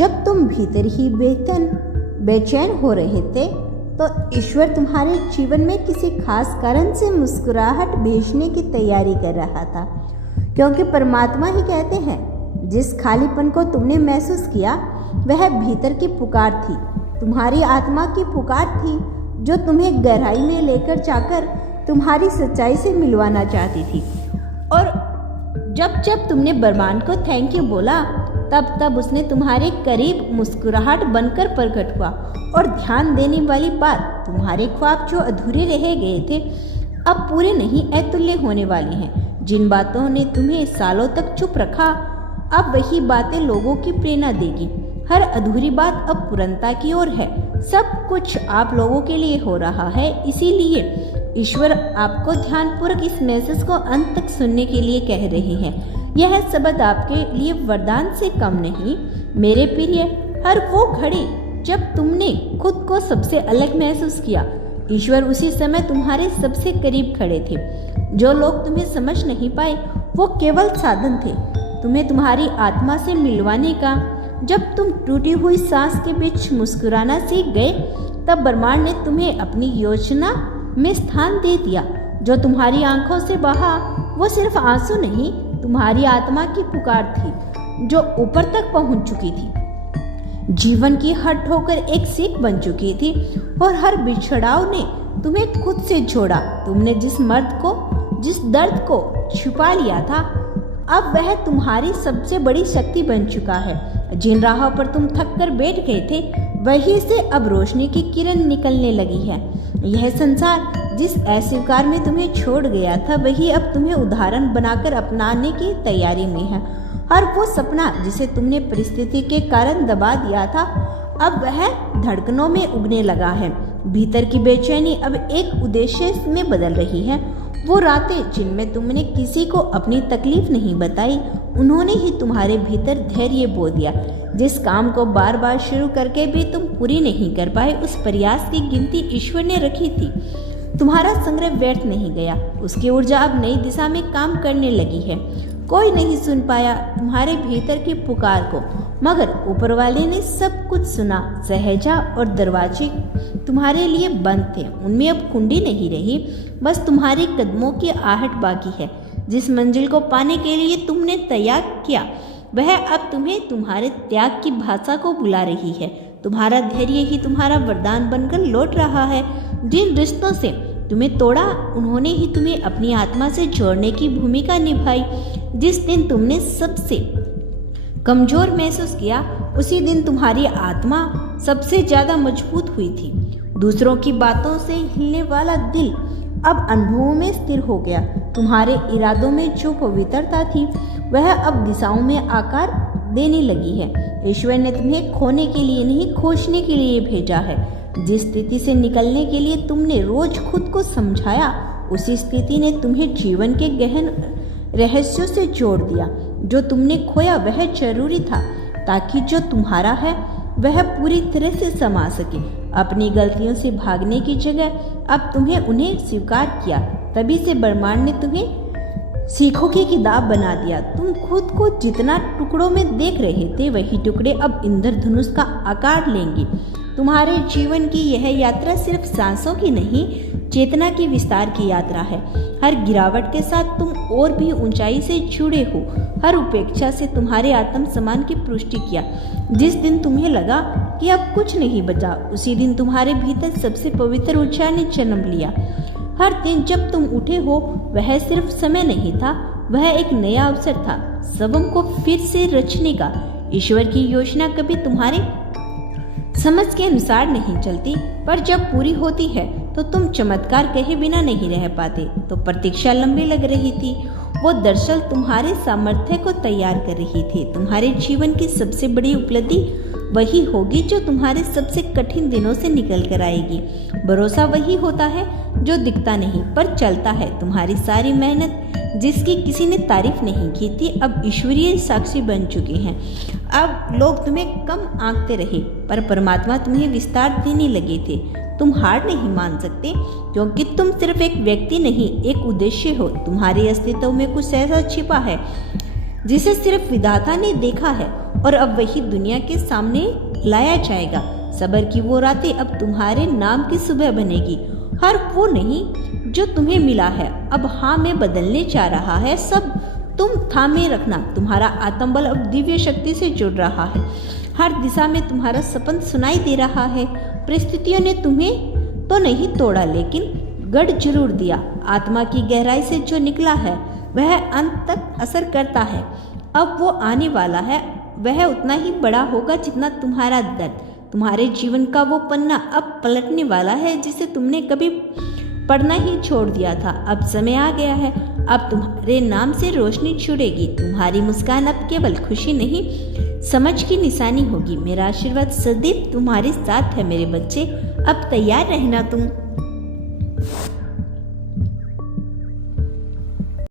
जब तुम भीतर ही बेचैन हो रहे थे तो ईश्वर तुम्हारे जीवन में किसी खास कारण से मुस्कुराहट भेजने की तैयारी कर रहा था, क्योंकि परमात्मा ही कहते हैं जिस खालीपन को तुमने महसूस किया वह भीतर की पुकार थी, तुम्हारी आत्मा की पुकार थी, जो तुम्हें गहराई में लेकर जाकर तुम्हारी सच्चाई से मिलवाना चाहती थी। और जब जब तुमने ब्रह्मांड को थैंक यू बोला तब तब उसने तुम्हारे करीब मुस्कुराहट बनकर प्रकट हुआ। और ध्यान देने वाली बात, तुम्हारे ख्वाब जो अधूरे रह गए थे अब पूरे नहीं अतुल्य होने वाले हैं। जिन बातों ने तुम्हें सालों तक चुप रखा अब वही बातें लोगों की प्रेरणा देगी। हर अधूरी बात अब पूर्णता की ओर है। सब कुछ आप लोगों के लिए हो रहा है, इसीलिए ईश्वर आपको ध्यानपूर्वक इस मैसेज को अंत तक सुनने के लिए कह रहे हैं। यह शब्द आपके लिए वरदान से कम नहीं। मेरे प्रिय, हर वो घड़ी जब तुमने खुद को सबसे अलग महसूस किया, ईश्वर उसी समय तुम्हारे सबसे करीब खड़े थे। जो लोग तुम्हें समझ नहीं पाए वो केवल साधन थे तुम्हें तुम्हारी आत्मा से मिलवाने का। जब तुम टूटी हुई सांस के बीच मुस्कुराना सीख गए तब ब्रह्मांड ने तुम्हें अपनी योजना में स्थान दे दिया। जो तुम्हारी आंखों से बहा वो सिर्फ आंसू नहीं, तुम्हारी आत्मा की पुकार थी जो ऊपर तक पहुंच चुकी थी। जीवन की हर ठोकर एक सीख बन चुकी थी और हर बिछड़ाव ने तुम्हें खुद से जोड़ा। तुमने जिस दर्द को छुपा लिया था अब वह तुम्हारी सबसे बड़ी शक्ति बन चुका है। जिन राहों पर तुम थक कर बैठ गए थे वहीं से अब रोशनी की किरण निकलने लगी है। यह संसार जिस अस्वीकार में तुम्हें छोड़ गया था वही अब तुम्हें उदाहरण बनाकर अपनाने की तैयारी में है। और वो सपना जिसे तुमने परिस्थिति के कारण दबा दिया था अब वह धड़कनों में उगने लगा है। भीतर की बेचैनी अब एक उद्देश्य में बदल रही है। वो रातें जिनमें तुमने किसी को अपनी तकलीफ नहीं बताई उन्होंने ही तुम्हारे भीतर धैर्य बो दिया। जिस काम को बार बार शुरू करके भी तुम पूरी नहीं कर पाए उस प्रयास की गिनती ईश्वर ने रखी थी। तुम्हारा संग्रह व्यर्थ नहीं गया, उसकी ऊर्जा अब नई दिशा में काम करने लगी है। कोई नहीं सुन पाया तुम्हारे भीतर की पुकार को, मगर ऊपर वाले ने सब कुछ सुना। सहजा और दरवाजे तुम्हारे लिए बंद थे, उनमें अब कुंडी नहीं रही, बस तुम्हारे कदमों की आहट बाकी है। जिस मंजिल को पाने के लिए तुमने त्याग किया वह अब तुम्हें तुम्हारे त्याग की भाषा को बुला रही है। तुम्हारा धैर्य ही तुम्हारा वरदान बनकर लौट रहा है। जिन रिश्तों से तुम्हें तोड़ा उन्होंने ही तुम्हें अपनी आत्मा से जोड़ने की भूमिका निभाई। जिस दिन तुमने सबसे कमजोर महसूस किया उसी दिन तुम्हारी आत्मा सबसे ज्यादा मजबूत हुई थी। दूसरों की बातों से हिलने वाला दिल अब अनुभवों में स्थिर हो गया। तुम्हारे इरादों में जो पवित्रता थी वह अब दिशाओं में आकार देने लगी है। ईश्वर ने तुम्हें खोने के लिए नहीं खोजने के लिए भेजा है। जिस स्थिति से निकलने के लिए तुमने रोज खुद को समझाया उसी स्थिति ने तुम्हें जीवन के गहन रहस्यों से जोड़ दिया। जो तुमने खोया वह जरूरी था ताकि जो तुम्हारा है वह पूरी तरह से समा सके। अपनी गलतियों से भागने की जगह अब तुम्हें उन्हें स्वीकार किया। तभी से ब्रह्मांड ने तुम्हें सीखों की किताब बना दिया। तुम खुद को जितना टुकड़ों में देख रहे थे वही टुकड़े अब इंद्रधनुष का आकार लेंगे। तुम्हारे जीवन की यह यात्रा सिर्फ सांसों की नहीं, चेतना की विस्तार की यात्रा है। हर गिरावट के साथ तुम और भी ऊंचाई से जुड़े हो। हर उपेक्षा से तुम्हारे आत्म सम्मान की पुष्टि किया। जिस दिन तुम्हें लगा कि अब कुछ नहीं बचा उसी दिन तुम्हारे भीतर सबसे पवित्र ऊर्जा ने जन्म लिया। हर दिन जब तुम उठे हो वह सिर्फ समय नहीं था, वह एक नया अवसर था सबों को फिर से रचने का। ईश्वर की योजना कभी तुम्हारे समझ के अनुसार नहीं चलती, पर जब पूरी होती है तो तुम चमत्कार कहे बिना नहीं रह पाते। तो प्रतीक्षा लंबी लग रही थी, वो दरअसल तुम्हारे सामर्थ्य को तैयार कर रही थी। तुम्हारे जीवन की सबसे बड़ी उपलब्धि वही होगी जो तुम्हारे सबसे कठिन दिनों से निकल कर आएगी। भरोसा वही होता है जो दिखता नहीं पर चलता है। तुम्हारी सारी मेहनत जिसकी किसी ने तारीफ नहीं की थी अब ईश्वरीय साक्षी बन चुकी हैं। अब लोग तुम्हें कम आंकते रहे पर परमात्मा तुम्हें विस्तार देने लगे थे। तुम हार नहीं मान सकते क्योंकि तुम सिर्फ एक व्यक्ति नहीं एक उद्देश्य हो। तुम्हारे अस्तित्व में कुछ ऐसा छिपा है जिसे सिर्फ विधाता ने देखा है और अब वही दुनिया के सामने लाया जाएगा। सबर की वो रातें अब तुम्हारे नाम की सुबह बनेगी। हर वो नहीं जो तुम्हें मिला है अब हाँ में बदलने जा रहा है। सब तुम थामे रखना, तुम्हारा आत्मबल अब दिव्य शक्ति से जुड़ रहा है। हर दिशा में तुम्हारा सपन सुनाई दे रहा है। परिस्थितियों ने तुम्हें तो नहीं तोड़ा, लेकिन गढ़ जरूर दिया। आत्मा की गहराई से जो निकला है वह अंत तक असर करता है। अब वो आने वाला है, वह उतना ही बड़ा होगा जितना तुम्हारा दर्द। तुम्हारे जीवन का वो पन्ना अब पलटने वाला है जिसे तुमने कभी पढ़ना ही छोड़ दिया था। अब समय आ गया है, अब तुम्हारे नाम से रोशनी छुड़ेगी। तुम्हारी मुस्कान अब केवल खुशी नहीं, समझ की निशानी होगी। मेरा आशीर्वाद सदैव तुम्हारे साथ है मेरे बच्चे। अब तैयार रहना तुम।